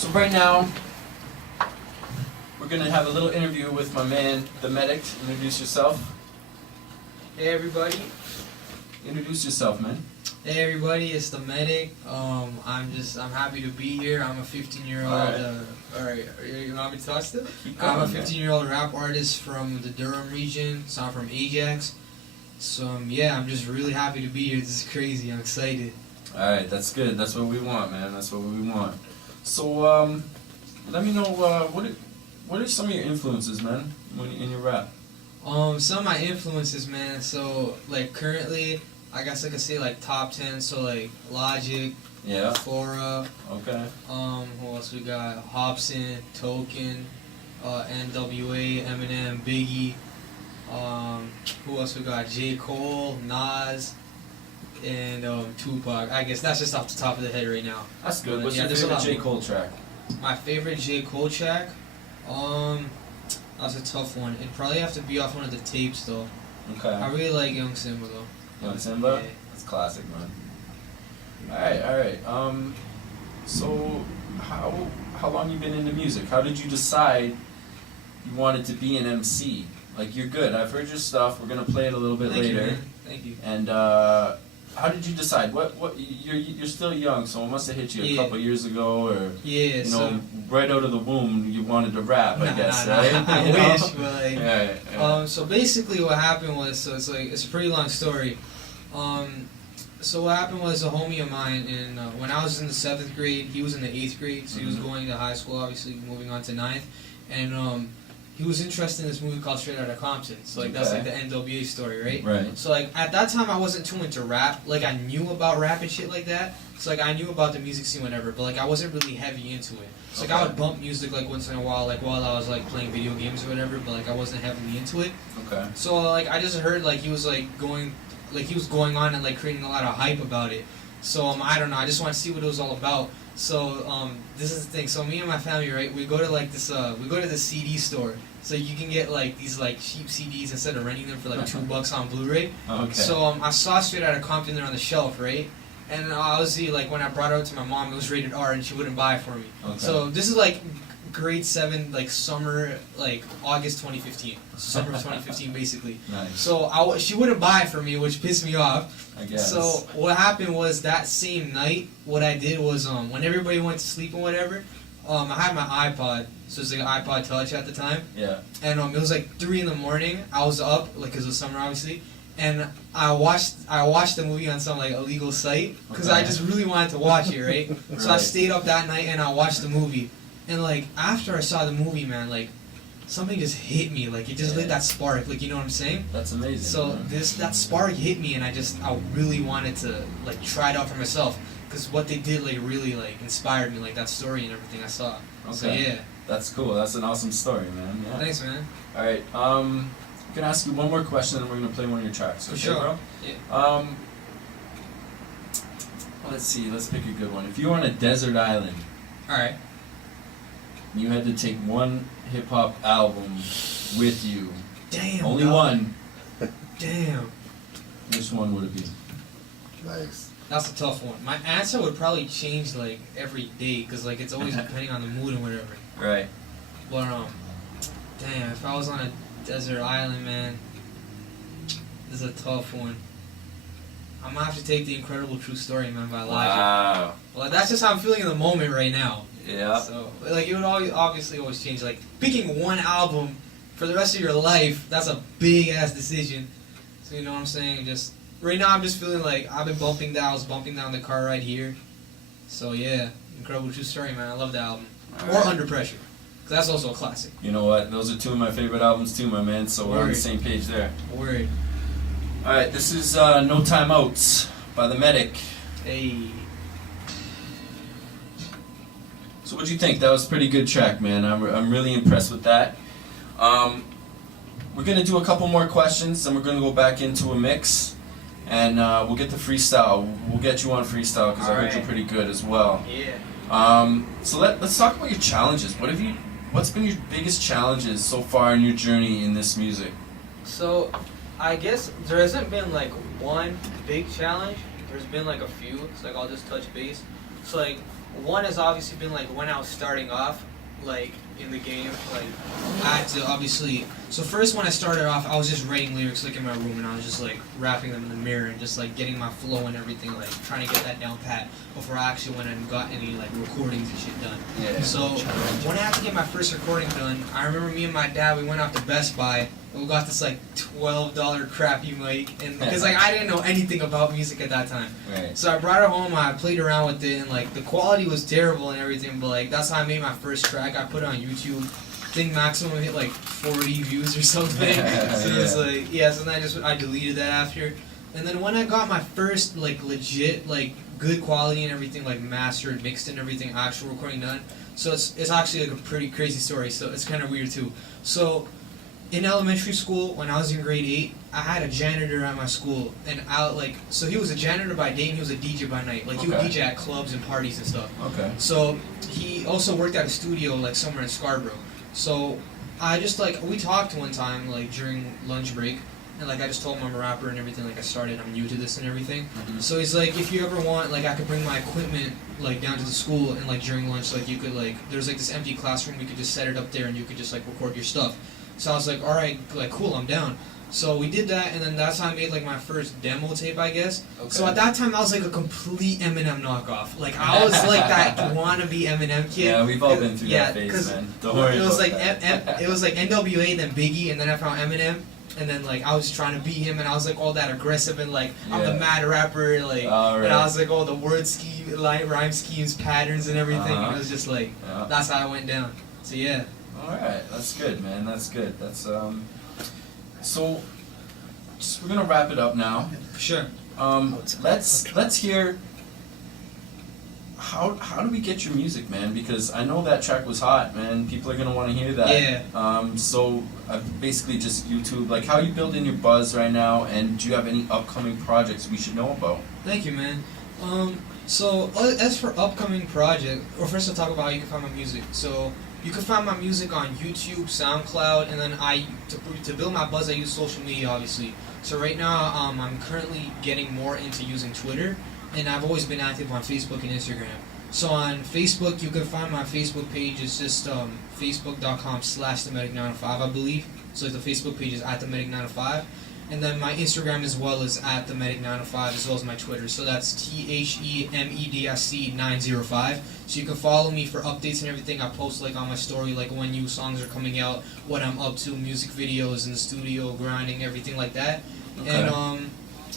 So right now, we're gonna have a little interview with my man, the medic. Introduce yourself. Hey everybody. Introduce yourself, man. Hey everybody, it's the medic. I'm happy to be here. I'm a 15-year-old. Alright, you want me to talk still? I'm a 15-year-old rap artist from the Durham region. So I'm from Ajax. So yeah, I'm just really happy to be here. This is crazy. I'm excited. Alright, that's good. That's what we want, man. That's what we want. So let me know what are some of your influences, man, in your rap? Some of my influences, man. So like currently, I guess I could say like top 10. So like Logic, Yeah. Flora. Okay. Who else we got? Hobson, Token, NWA, Eminem, Biggie. Who else we got? J.Cole, Nas, and Tupac. I guess that's just off the top of the head right now. That's good. What's yeah, your favorite J.Cole track? My favorite J.Cole track? That's a tough one. It'd probably have to be off one of the tapes though. Okay. I really like Young Simba though. Young Simba? Yeah. That's classic, man. Alright. So how long you been into music? How did you decide you wanted to be an MC? Like, you're good. I've heard your stuff. We're gonna play it a little bit Thank later. You, man. Thank you. And how did you decide? What you're still young, so it must have hit you a couple years ago, or you know, right out of the womb, you wanted to rap, I guess, right? I wish, but like, yeah. So basically, what happened was, so it's a pretty long story. So what happened was, a homie of mine, and when I was in the 7th grade, he was in the 8th grade, so he was going to high school, obviously moving on to 9th, and he was interested in this movie called Straight Outta Compton. So like that's like the NWA story, right? Right. So like at that time I wasn't too into rap. Like I knew about rap and shit like that. So like I knew about the music scene, whatever. But like I wasn't really heavy into it. So like I would bump music like once in a while, like while I was like playing video games or whatever. But like I wasn't heavily into it. Okay. So like I just heard like he was going on and like creating a lot of hype about it. So I don't know. I just want to see what it was all about. So this is the thing. So me and my family, right? We go to like this. We go to the CD store. So you can get like these like cheap CDs instead of renting them for like $2 on Blu-ray. Okay. So I saw Straight Outta Compton there on the shelf, right? And obviously, like when I brought it up to my mom, it was rated R, and she wouldn't buy it for me. Okay. So this is like grade 7, like summer, like August 2015, summer of 2015, basically. Nice. So she wouldn't buy it for me, which pissed me off. I guess. So what happened was that same night, what I did was when everybody went to sleep and whatever. I had my iPod, so it was like an iPod Touch at the time. Yeah. And it was like 3 in the morning. I was up, like, cause it was summer, obviously. And I watched the movie on some like illegal site, cause I just really wanted to watch it, right? Right. So I stayed up that night and I watched the movie. And like after I saw the movie, man, like something just hit me. Like it just lit that spark. Like, you know what I'm saying? That's amazing. So man. that spark hit me, and I really wanted to like try it out for myself. Because what they did like really like inspired me, like that story and everything I saw. Okay. So yeah. That's cool. That's an awesome story, man. Yeah. Thanks, man. All right. I'm gonna ask you one more question, and we're gonna play one of your tracks. Okay, For sure. bro? Yeah. Let's see. Let's pick a good one. If you were on a desert island, All right. you had to take one hip hop album with you. Damn. Only dog. one. Damn. Which one would it be? Nice. That's a tough one. My answer would probably change like every day, cause like it's always depending on the mood and whatever. Right. But damn, if I was on a desert island, man, this is a tough one. I'm gonna have to take The Incredible True Story, man, by Logic. Wow. Well, that's just how I'm feeling in the moment right now. Yeah. So, like, it would obviously always change. Like, picking one album for the rest of your life, that's a big-ass decision. So, you know what I'm saying? Just, right now, I'm just feeling like I've been bumping that. I was bumping down the car right here. So, yeah, Incredible True Story, man. I love the album. All Or right. Under Pressure. Because that's also a classic. You know what? Those are two of my favorite albums too, my man. So we're on the Word. same page there. Word. All right. This is No Time Outs by the Medic. Hey. So what'd you think? That was a pretty good track, man. I'm really impressed with that. We're gonna do a couple more questions, and we're gonna go back into a mix, and we'll get the freestyle. We'll get you on freestyle because I heard you're pretty good as well. Yeah. So let's talk about your challenges. What's been your biggest challenges so far in your journey in this music? So, I guess there hasn't been like one big challenge. There's been like a few. So like I'll just touch base. So like one has obviously been like when I was starting off, like in the game, like I had to obviously. So first, when I started off, I was just writing lyrics like in my room, and I was just like rapping them in the mirror and just like getting my flow and everything, like trying to get that down pat before I actually went and got any like recordings and shit done. Yeah. So when I had to get my first recording done, I remember me and my dad, we went out to Best Buy. We got this like $12 crappy mic, and because like I didn't know anything about music at that time. Right. So I brought it home. I played around with it, and like the quality was terrible and everything. But like that's how I made my first track. I put it on YouTube. I think maximum hit like 40 views or something. So it's like So then I deleted that after. And then when I got my first like legit like good quality and everything like mastered, mixed and everything, actual recording done. So it's actually like a pretty crazy story. So it's kind of weird too. So in elementary school, when I was in grade 8, I had a janitor at my school, and so he was a janitor by day and he was a DJ by night. Like he would DJ at clubs and parties and stuff. Okay. So he also worked at a studio like somewhere in Scarborough. So I just we talked one time like during lunch break, and like I just told him I'm a rapper and everything. Like I'm new to this and everything. Mm-hmm. So he's like, if you ever want, like I could bring my equipment like down to the school, and like during lunch, like you could there's like this empty classroom, we could just set it up there and you could just like record your stuff. So I was like, alright, like cool, I'm down. So we did that, and then that's how I made like my first demo tape, I guess. Okay. So at that time, I was like a complete Eminem knockoff. Like I was like that wannabe Eminem kid. Yeah, we've all been through that phase, man. Don't worry it was about like that. it was like NWA, then Biggie, and then I found Eminem. And then like I was trying to beat him, and I was like all that aggressive and like I'm the mad rapper, like and I was like all the word scheme, like rhyme schemes, patterns, and everything. And it was just like that's how I went down. So yeah. All right, that's good, man. That's good. That's So we're gonna wrap it up now. Sure. Let's hear. How do we get your music, man? Because I know that track was hot, man. People are gonna want to hear that. Yeah. So basically just YouTube. Like, how are you building your buzz right now? And do you have any upcoming projects we should know about? Thank you, man. So as for upcoming project, or first I'll talk about how you can find my music. So you can find my music on YouTube, SoundCloud, and then to build my buzz, I use social media, obviously. So right now, I'm currently getting more into using Twitter, and I've always been active on Facebook and Instagram. So on Facebook, you can find my Facebook page. It's just facebook.com/themedic905, I believe. So the Facebook page is @themedic905. And then my Instagram as well is @themedic905, as well as my Twitter. So that's THEMEDSC905. So you can follow me for updates and everything. I post like on my story, like when new songs are coming out, what I'm up to, music videos in the studio, grinding, everything like that. Okay. And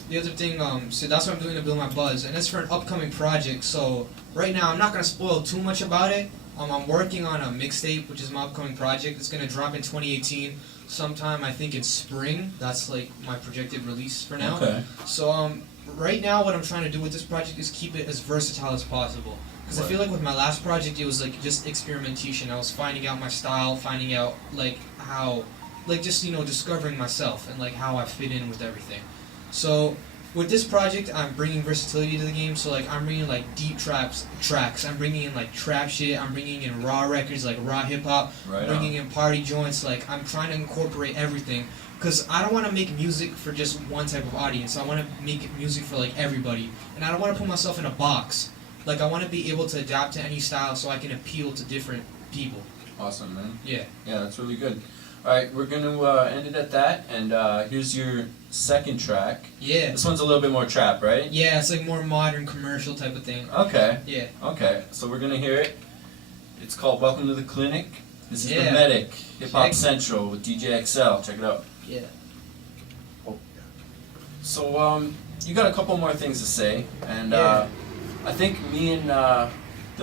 the other thing, so that's what I'm doing to build my buzz. And as for an upcoming project, so right now I'm not gonna spoil too much about it. I'm working on a mixtape, which is my upcoming project. It's gonna drop in 2018. Sometime I think in spring. That's like my projected release for now. Okay. So right now what I'm trying to do with this project is keep it as versatile as possible. Because I feel like with my last project it was like just experimentation. I was finding out my style, finding out like how, like just discovering myself and like how I fit in with everything. So with this project I'm bringing versatility to the game. So like I'm bringing like deep tracks. I'm bringing in like trap shit. I'm bringing in raw records like raw hip hop. Right. Bringing in party joints. Like I'm trying to incorporate everything because I don't want to make music for just one type of audience. I want to make music for like everybody, and I don't want to put myself in a box. Like I want to be able to adapt to any style so I can appeal to different people. Awesome, man. Yeah. Yeah, that's really good. All right, we're going to end it at that, and here's your second track. Yeah. This one's a little bit more trap, right? Yeah, it's like more modern, commercial type of thing. Okay. Yeah. Okay, so we're going to hear it. It's called Welcome to the Clinic. This is The Medic, Hip Hop Central with DJ XL. Check it out. Yeah. Oh. So, you got a couple more things to say, and I think me and The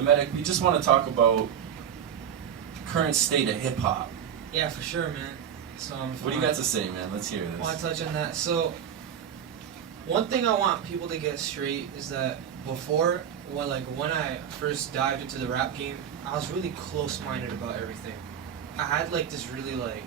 Medic, we just want to talk about current state of hip-hop. Yeah, for sure, man. So what do you got to say, man? Let's hear this. I want to touch on that. So, one thing I want people to get straight is that before, when I first dived into the rap game, I was really close-minded about everything. I had like this really like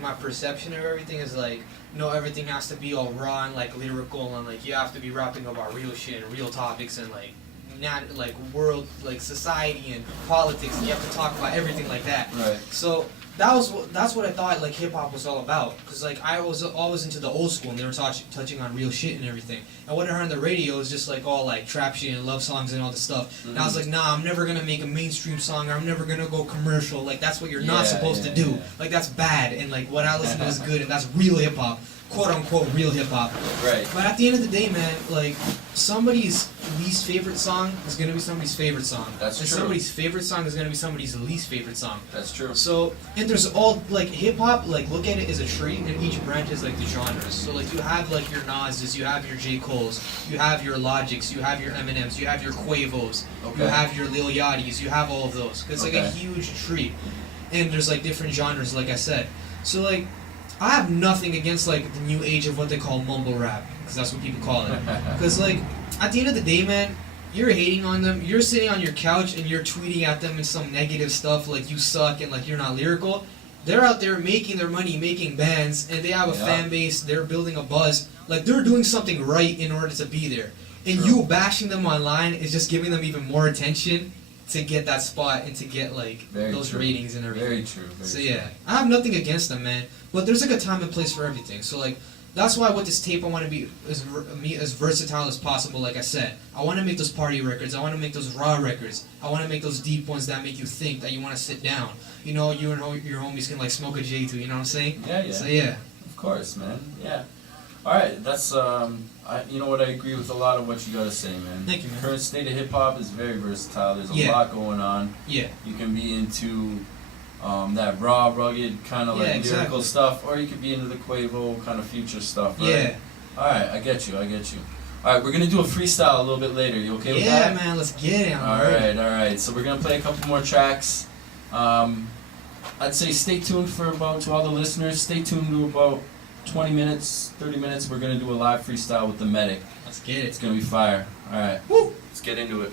my perception of everything is like, no, everything has to be all raw and like lyrical, and like you have to be rapping about real shit and real topics and like not like world, like society and politics, and you have to talk about everything like that. Right. So that's what I thought like hip hop was all about. Cause like I was always into the old school, and they were touching on real shit and everything. And what I heard on the radio is just like all like trap shit and love songs and all this stuff. And I was like, nah, I'm never gonna make a mainstream song. Or I'm never gonna go commercial. Like that's what you're not supposed to do. Yeah. Like that's bad. And like what I listen to is good, and that's real hip hop. Quote unquote real hip hop. Right. But at the end of the day, man, like somebody's least favorite song is gonna be somebody's favorite song. That's and true. somebody's favorite song is gonna be somebody's least favorite song. That's true. So and there's all like hip hop, like look at it as a tree, and each branch is like the genres. So like you have like your Nas's, you have your J.Cole's, you have your Logics, you have your Eminem's, you have your Quavos, you have your Lil Yachty's, you have all of those. It's like a huge tree, and there's like different genres, like I said. So like. I have nothing against like the new age of what they call mumble rap, because that's what people call it. Because like at the end of the day, man, you're hating on them. You're sitting on your couch and you're tweeting at them in some negative stuff like you suck and like you're not lyrical. They're out there making their money, making bands, and they have a fan base. They're building a buzz. Like they're doing something right in order to be there. And you bashing them online is just giving them even more attention to get that spot and to get like those ratings and everything. Very true. So yeah, I have nothing against them, man. But there's like a time and place for everything. So like that's why with this tape I want to be as versatile as possible. Like I said, I want to make those party records. I want to make those raw records. I want to make those deep ones that make you think, that you want to sit down. You know, you and your homies can like smoke a J too. You know what I'm saying? Yeah. So yeah. Of course, man. Yeah. All right. That's you know what? I agree with a lot of what you gotta say, man. Thank you, man. Current state of hip hop is very versatile. There's a lot going on. Yeah. You can be into that raw, rugged kind of like lyrical stuff, or you could be into the Quavo kind of future stuff. Right? Yeah. All right, I get you. All right, we're gonna do a freestyle a little bit later. You okay with that? Yeah, man. Let's get it. All right. So we're gonna play a couple more tracks. I'd say stay tuned to all the listeners. Stay tuned to about 20 minutes, 30 minutes. We're gonna do a live freestyle with the Medic. Let's get it. It's gonna be fire. All right. Woo! Let's get into it.